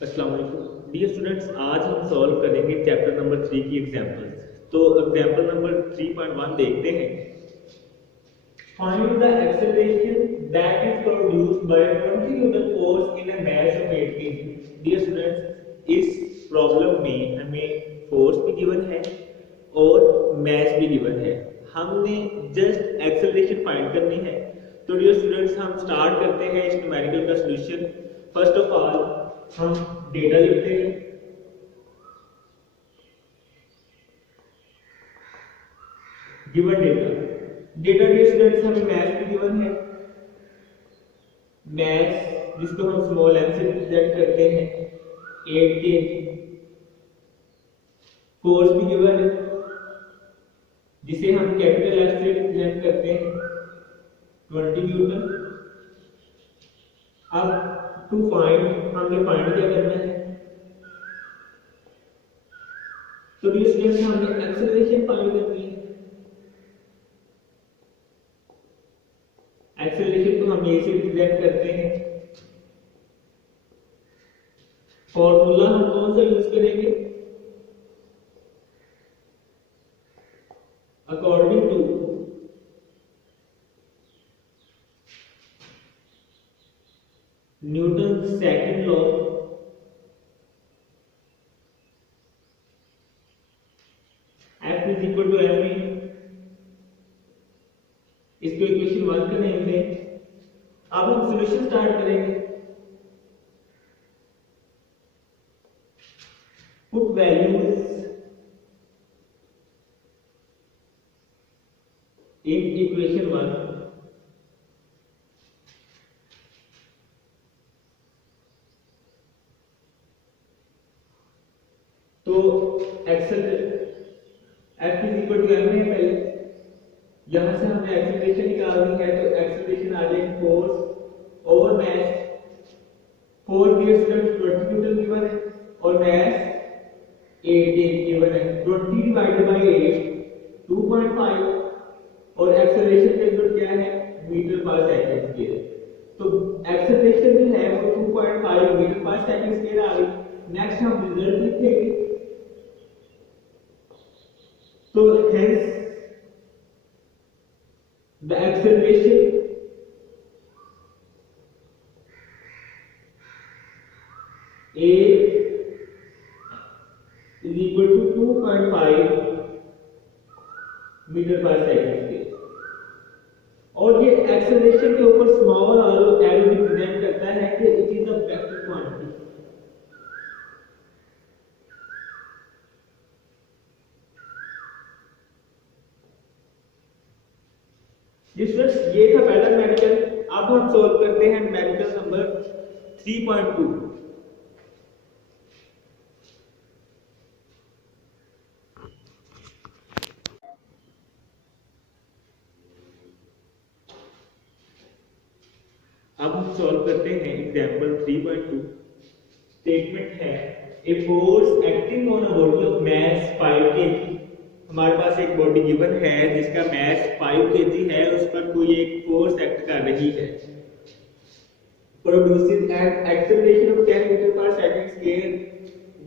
अस्सलाम वालेकुम dear students. आज हम सॉल्व करेंगे चैप्टर नंबर 3 की एग्जांपल्स। तो एग्जांपल नंबर 3.1 देखते हैं। Find the acceleration that is produced by 20 newton force in a mass of 8 kg। Dear students, इस प्रॉब्लम में हमें फोर्स भी गिवन है और मास भी गिवन है। हमने जस्ट एक्सेलरेशन फाइंड करनी है। तो डियर स्टूडेंट्स, हम स्टार्ट करते हैं इस न्यूमेरिकल का सॉल्यूशन। फर्स्ट ऑफ ऑल हम डेटा लिखते हैं। गिवन डेटा डियर स्टूडेंट्स, हमें मैथ भी गिवन है। मैथ जिसको हम स्मॉल एम से रिप्रेजेंट करते हैं 8 के। फोर्स भी गिवन है जिसे हम कैपिटल एफ से रिप्रेजेंट करते हैं 20 न्यूटन। अब टू फाइंड हमने फाइंड क्या करना है। तो डियर स्टूडेंट्स, हमें एक्सेलरेशन फाइंड करनी है। एक्सेलरेशन को हम ए से रिप्रेजेंट करते हैं। फॉर्मूला हम कौन सा यूज करेंगे? According to Newton second law, F is equal to M A. इसको इक्वेशन 1 का नेम दें। अब हम सॉल्यूशन स्टार्ट करेंगे। Put values in equation 1। तो एक्सेल F is equal to M A. पहले यहां से हमने एक्सेलरेशन निकालनी है, तो एक्सेलरेशन आ जाएगी force over mass. Force dear students 20 newton given है और मास 8 गिवन है। 20 डिवाइडेड बाय 8 2.5 और एक्सेलरेशन का यूनिट क्या है? Metre per second square. तो एक्सेलरेशन जो है वो 2.5 मीटर पर सेकंड स्क्वायर आ गई। नेक्स्ट हम रिजल्ट लिखेंगे। तो hence the acceleration A is equal to 2.5 metre per second के। और ये एक्सेलरेशन के ऊपर स्मॉल एरो रिप्रेजेंट करता है कि it is a vector quantity. Students, ये था पहला न्यूमेरिकल। अब हम सॉल्व करते हैं न्यूमेरिकल नंबर 3.2। अब हम सॉल्व करते हैं एग्जांपल 3.2। स्टेटमेंट है a force acting on a body of mass 5 kg। हमारे पास एक बॉडी गिवन है जिसका मास 5 kg है, उस पर कोई एक फोर्स एक्ट कर रही है। Produces an acceleration of 10 metre per second square.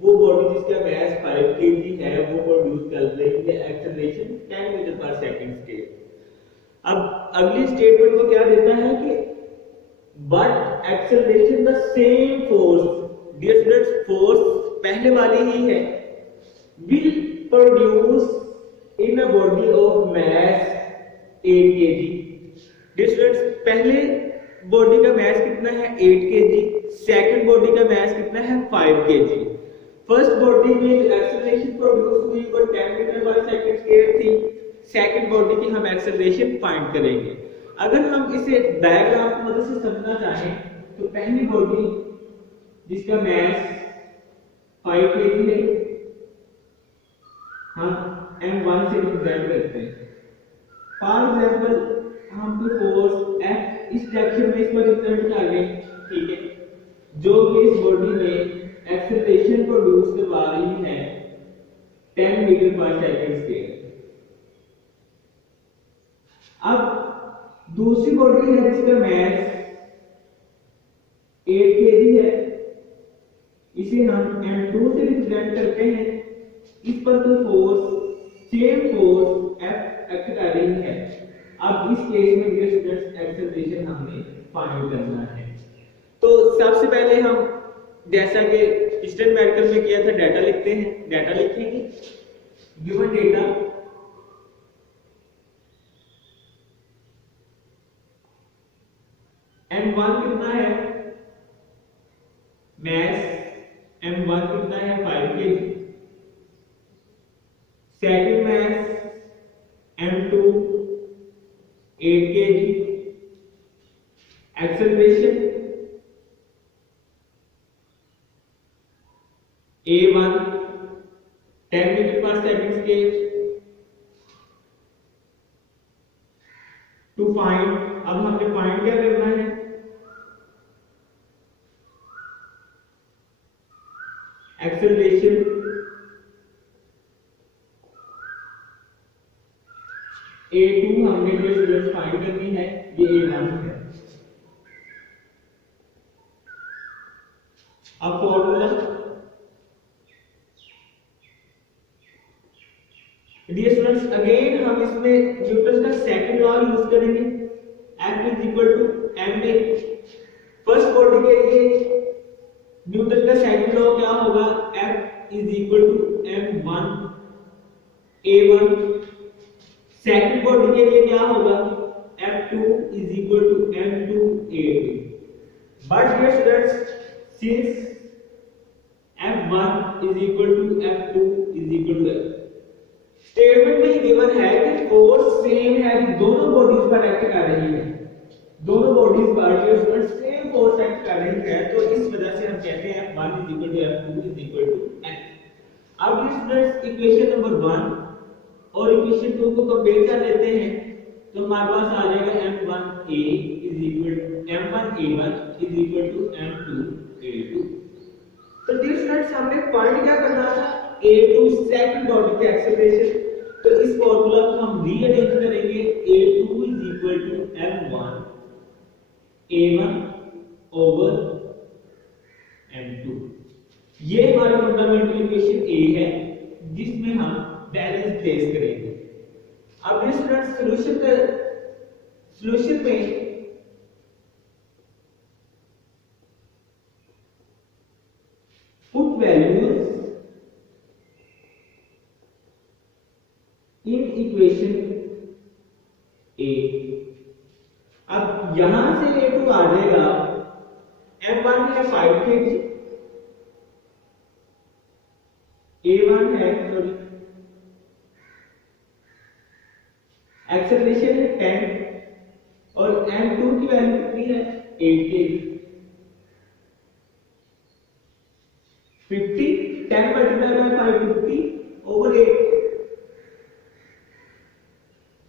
वो बॉडी जिसका मास 5 kg है वो प्रोड्यूस कर रही है acceleration 10 metre per second square. अब अगली स्टेटमेंट को क्या देता है कि but acceleration the same force. Dear students, force पहले वाली ही है। Will produce in a body of mass 8 kg। Dear students, पहले बॉडी का मास कितना है? 8 kg। सेकंड बॉडी का मास कितना है? 5 kg। फर्स्ट बॉडी में एक्सेलरेशन प्रोड्यूस हुई वो 10 मीटर पर सेकंड स्क्वायर थी। सेकंड बॉडी की हम एक्सेलरेशन फाइंड करेंगे। अगर हम इसे डायग्राम की मदद से समझना चाहें तो पहली बॉडी जिसका मास 5 kg है, हम m1 से रिप्रेजेंट करते हैं। फॉर एग्जांपल हम कोई फोर्स F इस डायरेक्शन में इस पर रिप्रेजेंट कर लें, ठीक है, जो कि इस बॉडी में एक्सेलरेशन प्रोड्यूस करवा रही है 10 मीटर पर सेकंड स्क्वायर। अब दूसरी बॉडी है जिसका मास 8 kg है। हम m2 से रिप्रेजेंट करते हैं, इस पर कोई force same force F act कर रही है। अब इस केस में डियर स्टूडेंट्स एक्सेलरेशन हमने फाइंड करना है। तो सबसे पहले हम जैसा कि पिछले मैथमेटिकल में किया था डाटा लिखते हैं। डाटा लिखेंगे, गिवन डेटा m1 कितना है, मास m1 कितना है 5 kg, second mass m2 8 kg, acceleration a1 10 metre per second scale to find. अब हमने फाइंड क्या करना है, एक्सेलरेशन a2 हमने जो स्टूडेंट्स फाइंड करनी है, ये a1 है। अब फॉर्मूला डियर स्टूडेंट्स, अगेन हम इसमें न्यूटन का सेकंड लॉ यूज करेंगे, F is equal to ma। First body के लिए न्यूटन का सेकंड लॉ क्या होगा, F is equal to m1 a1। Second body के लिए क्या होगा, F2 is equal to m2 a2। But dear students, since F1 is equal to F2 is equal to statement में गिवन है कि फोर्स सेम है, दोनों बॉडीज पर एक्ट कर रही है, दोनों बॉडीज पर सेम फोर्स एक्ट कर रही है। तो इस वजह से हम कहते हैं F1 is equal to F2 is equal to F। अब स्टूडेंट्स इक्वेशन नंबर 1 और इक्वेशन 2 को कंपेयर कर लेते हैं, तो हमारे पास आ जाएगा m1a is equal to m1a1 is equal to m2a2। तो डियर स्टूडेंट्स, हमने फाइंड क्या करना था, a2 सेकंड बॉडी की एक्सेलरेशन। तो इस फार्मूला को हम रीअरेंज करेंगे, a2 is equal to m1 a1 over m2। ये हमारा फंडामेंटल इक्वेशन a है, जिसमें हम बैलेंस प्लेस करेंगे। अब ये स्टूडेंट्स सॉल्यूशन में put values in equation a। अब यहां से a2 आ जाएगा, m1 है 5 kg, a1 है सॉरी एक्सेलरेशन है 10 और m2 की वैल्यू कितनी है 8 kg। 50 10 multiply by 5 50 over 8।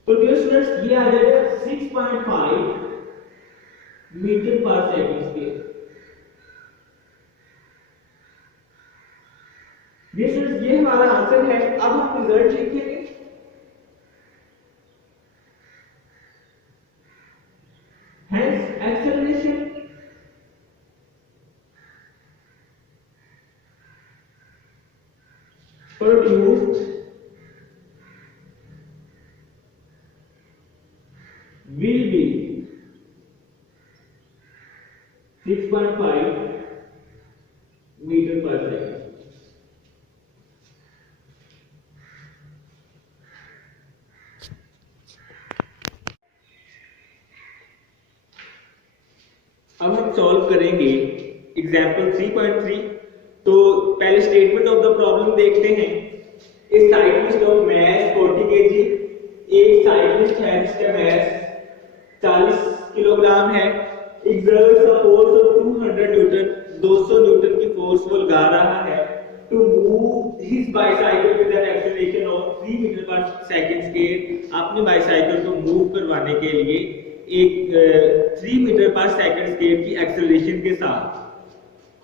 तो डियर स्टूडेंट्स, ये आ जाएगा 6.5 metre per second scale. Dear students, ये हमारा आंसर है। अब हम रिजल्ट लिखेंगे। Hence acceleration produced will be 6.5 meter per second। अब हम सॉल्व करेंगे एग्जाम्पल 3.3। तो पहले स्टेटमेंट ऑफ द प्रॉब्लम देखते हैं। A cyclist of mass 40 kg, एक साइक्लिस्ट है जिसका मास 40 किलोग्राम है, exerts a force of 200 newton, 200 newton की फोर्स वो लगा रहा है to move his bicycle with an acceleration of 3 metre per second scale. अपने बाइसाइकिल को मूव करवाने के लिए एक 3 मीटर पर सेकंड स्केल की एक्सेलरेशन के साथ।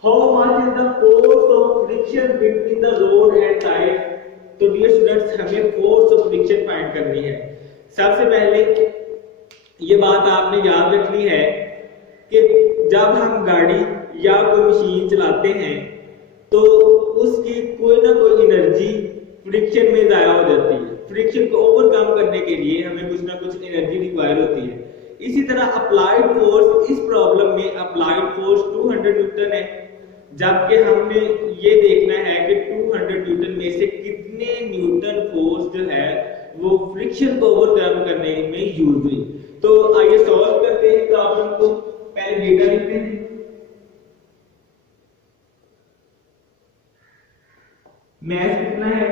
How much is the force of friction between the road and tyre. तो डियर स्टूडेंट्स, हमें फोर्स ऑफ फ्रिक्शन फाइंड करनी है। सबसे पहले ये बात आपने याद रखनी है कि जब हम गाड़ी या कोई मशीन चलाते हैं तो उसकी कोई ना कोई एनर्जी फ्रिक्शन में जाया हो जाती है। फ्रिक्शन को ओवरकम करने के लिए हमें कुछ ना कुछ एनर्जी रिक्वायर होती है। इसी तरह अप्लाइड फोर्स, इस प्रॉब्लम में अप्लाइड फोर्स 200 न्यूटन है, जबकि हमने ये देखना है कि 200 न्यूटन में से कितने न्यूटन फोर्स जो है वो फ्रिक्शन को ओवरकम करने में यूज हुई। तो आइए सॉल्व करते हैं प्रॉब्लम को। पहले डेटा लिखते हैं। मास कितना है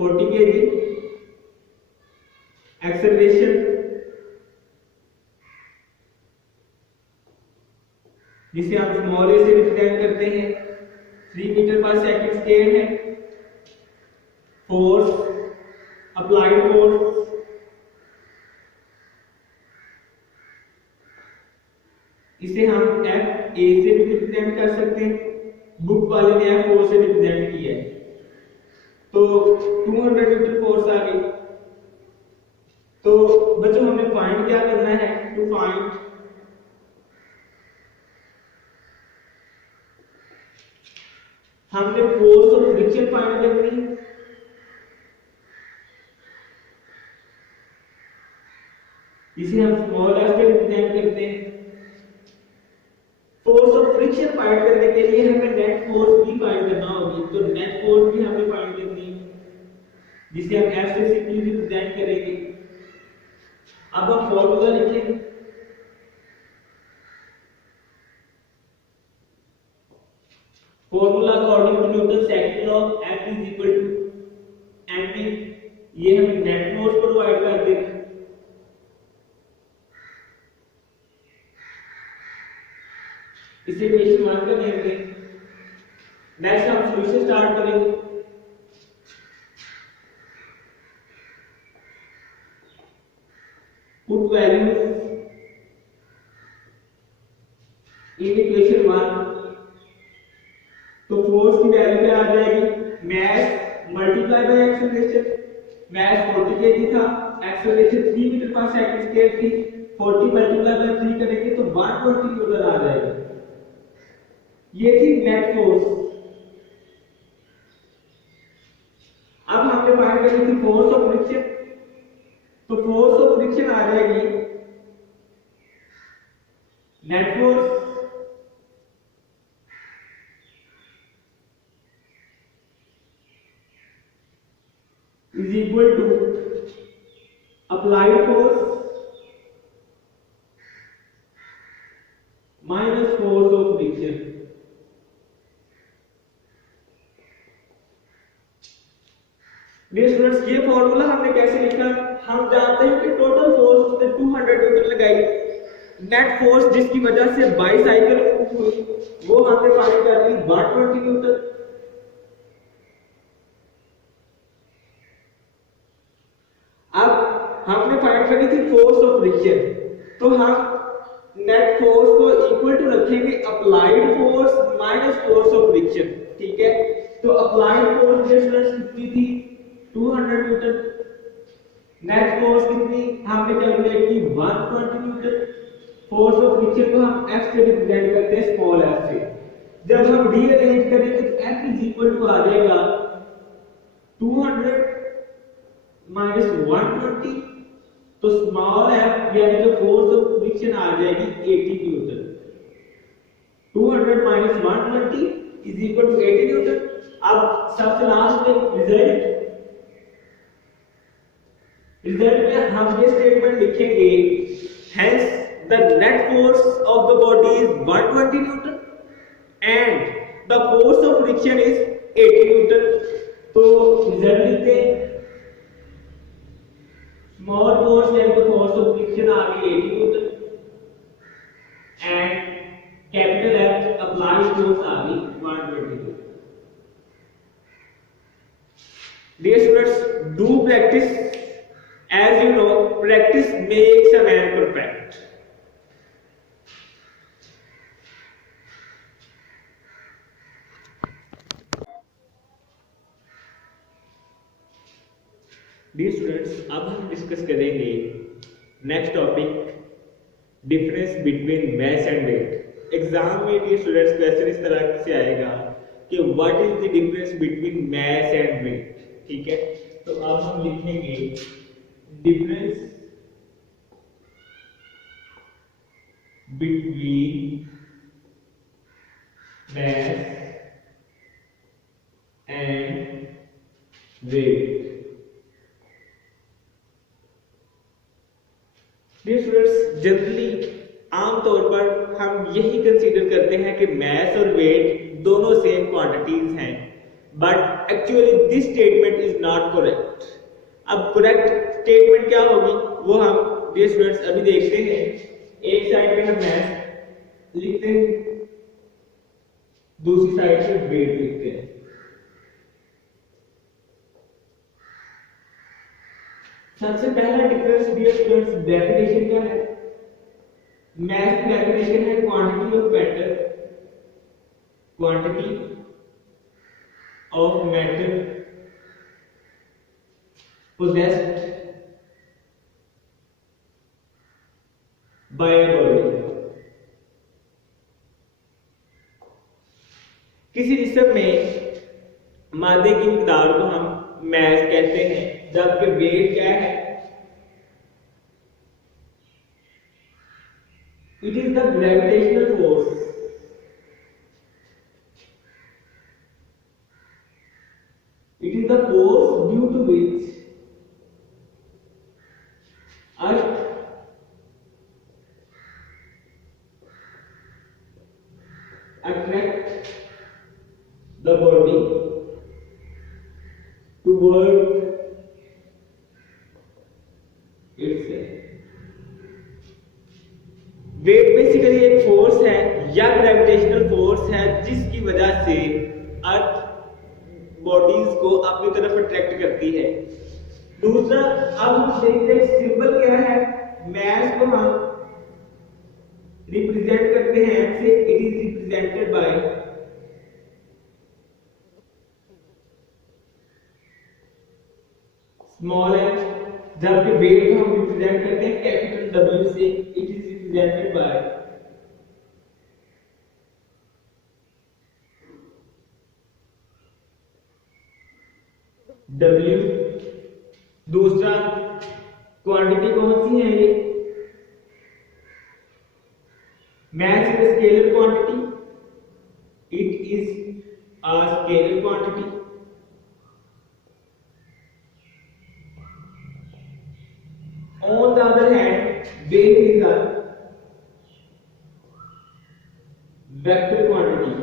40 kg, एक्सेलरेशन जिसे हम स्मॉल ए से रिप्रेजेंट करते हैं 3 मीटर पर सेकंड स्क्वायर है। फोर्स, अप्लाइड फोर्स इसे हम एफ ए से भी रिप्रेजेंट कर सकते हैं, बुक वाले ने एफ फोर्स से रिप्रेजेंट किया है। तो 200 न्यूटन फोर्स आ गई। तो बच्चों हमें फाइंड क्या करना है? टू फाइंड हमने फोर्स ऑफ फ्रिक्शन फाइंड करनी है। इसे हम स्मॉल एफ से रिप्रेजेंट करते हैं। फोर्स ऑफ फ्रिक्शन फाइंड करने के लिए हमें नेट फोर्स भी फाइंड करना होगी। तो नेट फोर्स भी हमें फाइंड करनी है, जिसे हम एफ से सिंपली रिप्रेजेंट करेंगे। अब हम फॉर्मूला लिखेंगे। Formula according to Newton second law, F is equal to mv, ये हमें नेट फोर्स प्रोवाइड कर देगा। इसे क्वेश्चन 1 का नेम दें। नेक्स्ट हम सॉल्यूशन स्टार्ट करेंगे। Put value in equation 1। तो फोर्स की वैल्यू क्या आ जाएगी? मास multiply by acceleration. Mass 40 kg था, acceleration 3 metre per second square थी। 40 मल्टीप्लाई बाय 3 करेंगे तो 120 न्यूटन आ जाएगा। ये थी नेट फोर्स। अब हमने फाइंड करनी थी फोर्स ऑफ फ्रिक्शन। तो फोर्स ऑफ फ्रिक्शन आ जाएगी net force is equal to applied force minus force of friction। Dear students, ये फॉर्मूला हमने कैसे लिखा? हम जानते हैं कि टोटल फोर्स उसने 200 न्यूटन लगाई। नेट फोर्स जिसकी वजह से बाईसाइकिल मूव हुई वो हमने फाइंड कर ली 120 न्यूटन। अब हमने फाइंड करनी थी फोर्स ऑफ फ्रिक्शन। तो हम नेट फोर्स को इक्वल टू रखेंगे applied force minus force of friction. ठीक है, तो अप्लाइड फोर्स कितनी थी? 200 न्यूटन। नेट फोर्स कितनी हमने कैलकुलेट की? 120 न्यूटन। फोर्स ऑफ फ्रिक्शन को हम F से रिप्रेजेंट करते हैं, स्मॉल f से। जब हम रीअरेंज करेंगे तो F इज इक्वल टू आ जाएगा 200 माइनस 120। तो स्मॉल f यानी कि फोर्स ऑफ फ्रिक्शन आ जाएगी 80 newton. 200 minus 120 is equal to 80 newton. अब सबसे लास्ट में रिजल्ट में हम ये स्टेटमेंट लिखेंगे, hence the net force of the body is 120 Newton and the force of friction is 80 Newton. तो रिजल्ट लिखते हैं, स्मॉल फोर्स यानी कि फोर्स ऑफ फ्रिक्शन आ गई 80 newton and capital F applied force आ गई 120 newton. Dear students, do practice. As you know, practice makes a man perfect. Dear students, अब हम डिस्कस करेंगे next topic, difference between mass and weight. Exam में भी students question इस तरह से आएगा कि what is the difference between mass and weight. ठीक है, तो अब हम लिखेंगे difference between mass and weight। Dear students, generally आमतौर पर हम यही कंसीडर करते हैं कि मैथ और वेट दोनों सेम क्वांटिटीज हैं, but actually this statement is not correct. अब करेक्ट स्टेटमेंट क्या होगी वो हम डियर स्टूडेंट्स अभी देखते हैं। एक साइड पे हम मैथ लिखते हैं, दूसरी साइड पे वेट लिखते हैं। सबसे पहला डिफरेंस डियर स्टूडेंट्स डेफिनेशन क्या है। मैथ की डेफिनेशन है quantity of matter, quantity of matter possessed by a body। किसी जिस्म में मादे की मिकदार को हम मैस कहते हैं, जबकि वेट क्या है, it is the gravitational force, it is the force due to which earth attract the body toward itself। Weight basically एक फोर्स है या ग्रेविटेशनल फोर्स है जिसकी वजह से अर्थ बॉडीज को अपनी तरफ अट्रैक्ट करती है। दूसरा, अब हम देखते हैं सिंबल क्या है। मैस को हम रिप्रेजेंट करते हैं एम से, it is represented by small M, जबकि वेट को हम रिप्रेजेंट करते हैं कैपिटल डब्ल्यू से, it is represented by W. दूसरा, क्वांटिटी कौन सी है ये, mass is a scalar quantity, it is a scalar quantity। on the other hand, weight is a vector quantity।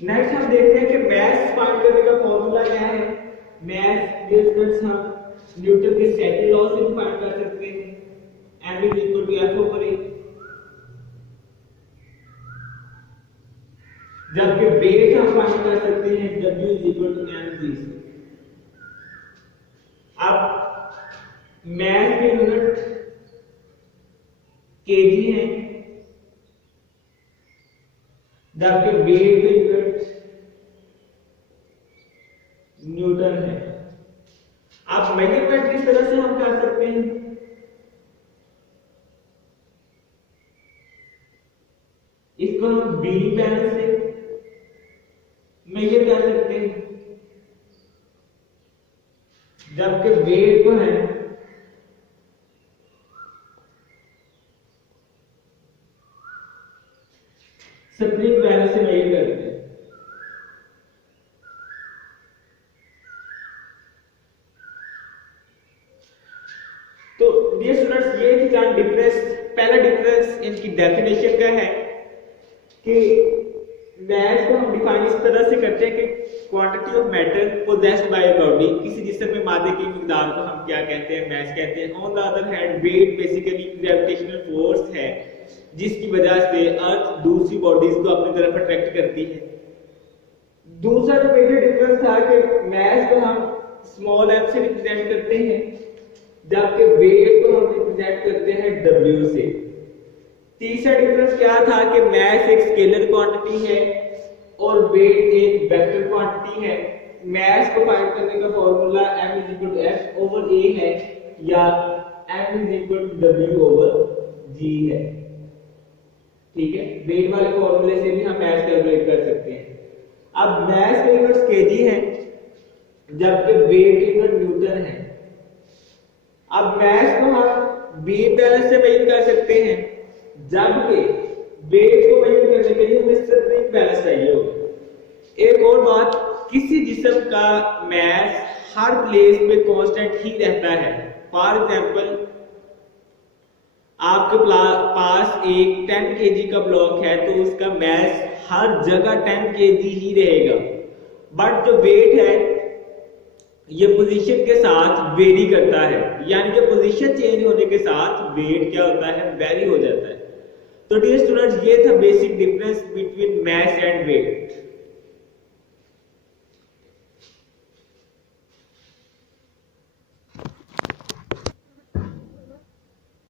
Next हम देखते हैं कि mass फाइंड करने का फॉर्मूला क्या है। mass डिस्टेंस हम न्यूटन के सेकंड लॉ से भी फाइंड कर सकते हैं, m is equal to f over a। जबकि वेट हम फाइंड कर सकते हैं w is equal to mg से। अब मैस की यूनिट केजी है, जबकि वेट की यूनिट न्यूटन है। आप मेजरमेंट किस तरह से हम कर सकते हैं, इसको हम बीम बैलेंस से मेजर कर सकते हैं, जबकि वेट को है स्प्रिंग बैलेंस से मेजर करते हैं। तो डियर स्टूडेंट्स, ये थी जान डिफरेंस। पहला डिफरेंस इनकी डेफिनेशन का है कि मैथ को हम डिफाइन इस तरह से करते हैं कि quantity of matter possessed by a body, किसी जिस्म में मादे की मिकदार को हम क्या कहते हैं, मैस कहते हैं। On the other hand, weight basically gravitational force है जिसकी वजह से अर्थ दूसरी बॉडीज को अपनी तरफ अट्रैक्ट करती है। दूसरा जो मेजर डिफरेंस था कि मैस को हम स्मॉल एम से रिप्रेजेंट करते हैं, जबकि वेट को हम रिप्रेजेंट करते हैं डब्ल्यू से। तीसरा डिफरेंस क्या था कि मैस एक स्केलर क्वांटिटी है और वेट एक वेक्टर क्वांटिटी है। मैस को फाइंड करने का फॉर्मूला m = f/a है, या m m is equal to w over g है। ठीक है, वेट वाले फॉर्मूले से भी हम मैस कैलकुलेट कर सकते हैं। अब मैस का यूनिट केजी है जबकि वेट यूनिट न्यूटन है। अब मैस को हम बीम बैलेंस से मेजर कर सकते हैं जबकि वेट को मेजर करने के लिए हमें स्प्रिंग बैलेंस चाहिए होगा। एक और बात, किसी जिस्म का मैस हर प्लेस पे कांस्टेंट ही रहता है। फॉर एग्जांपल आपके पास एक 10 kg का ब्लॉक है तो उसका मैस हर जगह 10 kg ही रहेगा, बट जो वेट है ये पोजीशन के साथ वेरी करता है, यानी कि पोजीशन चेंज होने के साथ वेट क्या होता है, वेरी हो जाता है। तो डियर स्टूडेंट्स, ये था basic difference between mass and wait.